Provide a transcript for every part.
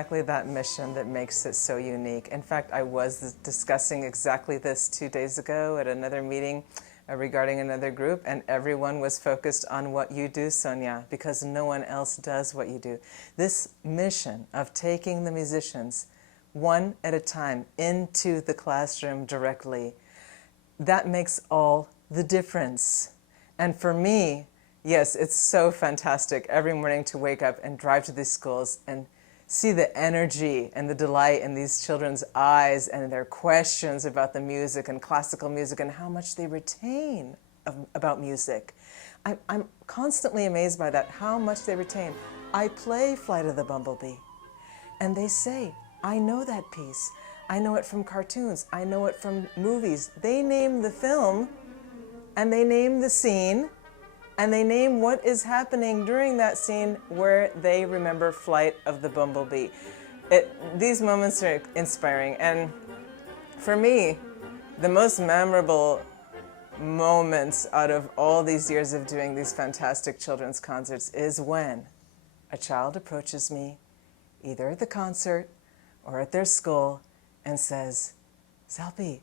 exactly that mission that makes it so unique. In fact, I was discussing exactly this 2 days ago at another meeting regarding another group, and everyone was focused on what you do, Sonia, because no one else does what you do. This mission of taking the musicians one at a time into the classroom directly, that makes all the difference. And for me, yes, it's so fantastic every morning to wake up and drive to these schools and see the energy and the delight in these children's eyes and their questions about the music and classical music and how much they retain about music. I'm constantly amazed by that, how much they retain. I play Flight of the Bumblebee, and they say, I know that piece. I know it from cartoons. I know it from movies. They name the film, and they name the scene, and they name what is happening during that scene where they remember Flight of the Bumblebee. These moments are inspiring, and for me, the most memorable moments out of all these years of doing these fantastic children's concerts is when a child approaches me, either at the concert or at their school, and says, Salpy,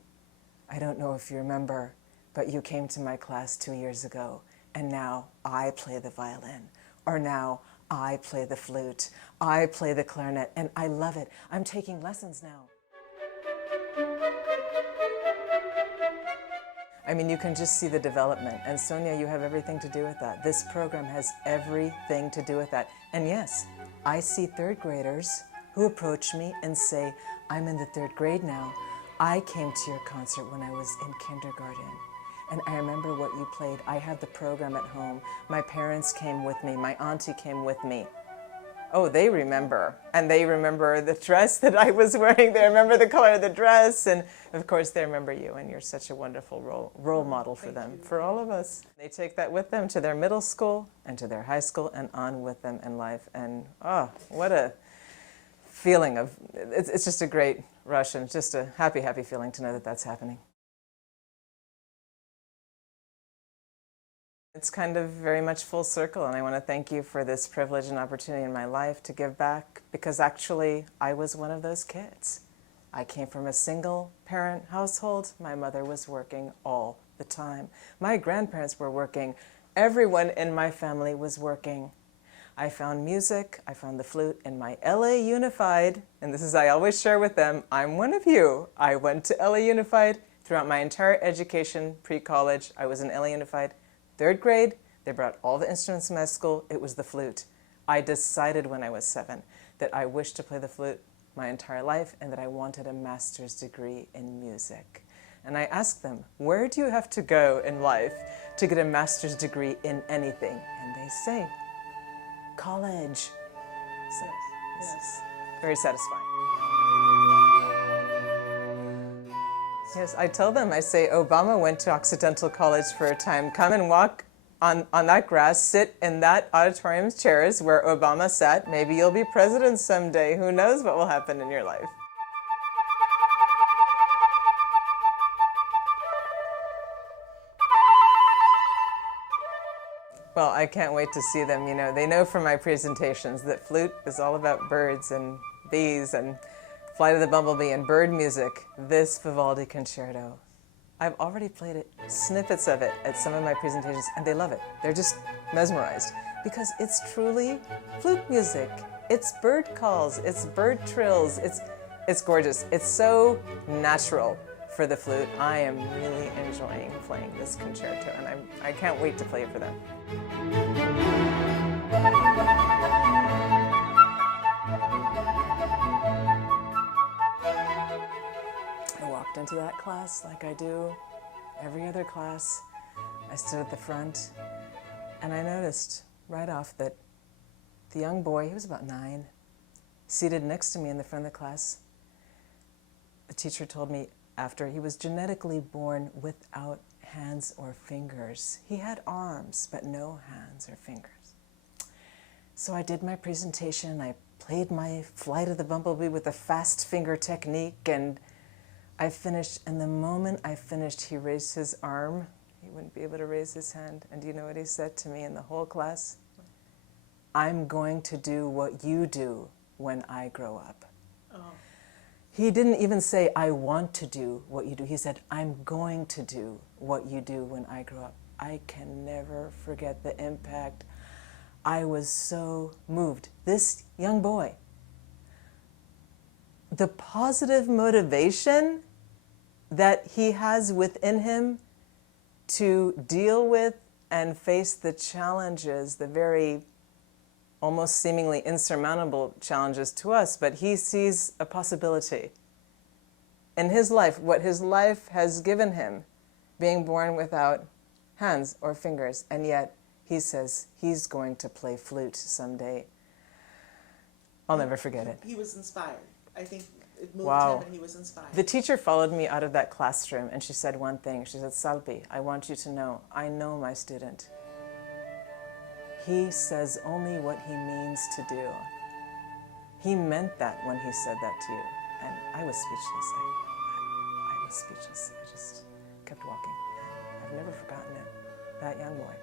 I don't know if you remember, but you came to my class 2 years ago, and now I play the violin, or now I play the flute, I play the clarinet, and I love it. I'm taking lessons now. I mean, you can just see the development, and Sonia, you have everything to do with that. This program has everything to do with that. And yes, I see third graders who approach me and say, I'm in the 3rd grade now. I came to your concert when I was in kindergarten, and I remember what you played. I had the program at home. My parents came with me. My auntie came with me. Oh, they remember. And they remember the dress that I was wearing. They remember the color of the dress. And of course, they remember you. And you're such a wonderful role model for them, for all of us. They take that with them to their middle school and to their high school and on with them in life. And oh, what a feeling of, it's just a great rush and just a happy, happy feeling to know that that's happening. It's kind of very much full circle, and I want to thank you for this privilege and opportunity in my life to give back, because actually I was one of those kids. I came from a single-parent household. My mother was working all the time. My grandparents were working. Everyone in my family was working. I found music, I found the flute in my LA Unified, and this is, I always share with them, I'm one of you. I went to LA Unified throughout my entire education, pre-college. I was in LA Unified. 3rd grade, they brought all the instruments in my school. It was the flute. I decided when I was 7 that I wished to play the flute my entire life and that I wanted a master's degree in music. And I asked them, where do you have to go in life to get a master's degree in anything? And they say, college. So, yes, very satisfying. Yes, I tell them, I say, Obama went to Occidental College for a time. Come and walk on that grass, sit in that auditorium's chairs where Obama sat. Maybe you'll be president someday. Who knows what will happen in your life? Well, I can't wait to see them. You know, they know from my presentations that flute is all about birds and bees and Flight of the Bumblebee and bird music. This Vivaldi concerto, I've already played it, snippets of it at some of my presentations, and they love it. They're just mesmerized because it's truly flute music. It's bird calls, it's bird trills, it's gorgeous. It's so natural for the flute. I am really enjoying playing this concerto, and I can't wait to play it for them. I walked into that class like I do every other class. I stood at the front, and I noticed right off that the young boy, he was about 9, seated next to me in the front of the class, the teacher told me after, he was genetically born without hands or fingers. He had arms, but no hands or fingers. So I did my presentation. I played my Flight of the Bumblebee with a fast finger technique, and I finished. And the moment I finished, he raised his arm. He wouldn't be able to raise his hand. And do you know what he said to me in the whole class? I'm going to do what you do when I grow up. Oh. He didn't even say, I want to do what you do. He said, I'm going to do what you do when I grow up. I can never forget the impact. I was so moved. This young boy, the positive motivation that he has within him to deal with and face the challenges, the very almost seemingly insurmountable challenges to us, but he sees a possibility in his life, what his life has given him, being born without hands or fingers, and yet he says he's going to play flute someday. I'll never forget it. He was inspired. I think it moved Wow. him and he was inspired. The teacher followed me out of that classroom and she said one thing. She said, Salpy, I want you to know, I know my student. He says only what he means to do. He meant that when he said that to you. And I was speechless. I was speechless. I just kept walking. I've never forgotten it. That young boy.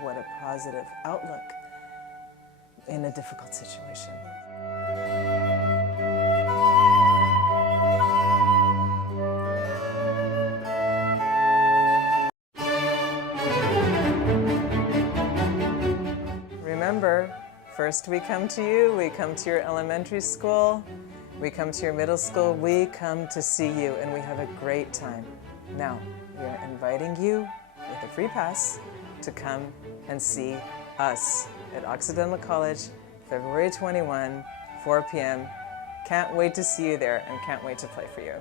What a positive outlook in a difficult situation. Remember, first we come to you, we come to your elementary school, we come to your middle school, we come to see you, and we have a great time. Now, we are inviting you with a free pass to come and see us at Occidental College, February 21, 4 p.m. Can't wait to see you there and can't wait to play for you.